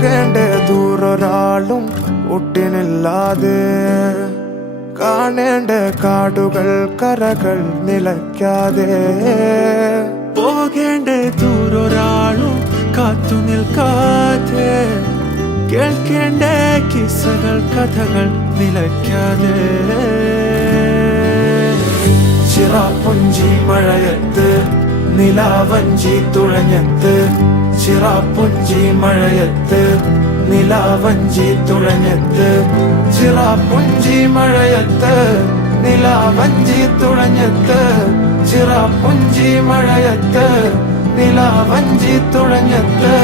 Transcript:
പോകേണ്ട ദൂരൊരാളും ഒട്ടിനില്ലാതെ കാണേണ്ട കാടുകൾ കരകൾ നിലയ്ക്കാതെ പോകേണ്ട ദൂരൊരാളും കാത്തു നിൽക്കാതെ കേൾക്കേണ്ട കിസ്സകൾ കഥകൾ നിലയ്ക്കാതെ ചിറാപ്പുഞ്ചി മഴയത്ത് നിലാവഞ്ചി തുഴഞ്ഞത്ത് ചിറാപ്പുഞ്ചി മഴയത്ത് നിലാവഞ്ചി തുഴഞ്ഞത്ത് ചിറാപ്പുഞ്ചി മഴയത്ത് നിലാവഞ്ചി തുഴഞ്ഞത്ത് ചിറാപ്പുഞ്ചി മഴയത്ത് നിലാവഞ്ചി തുഴഞ്ഞത്ത്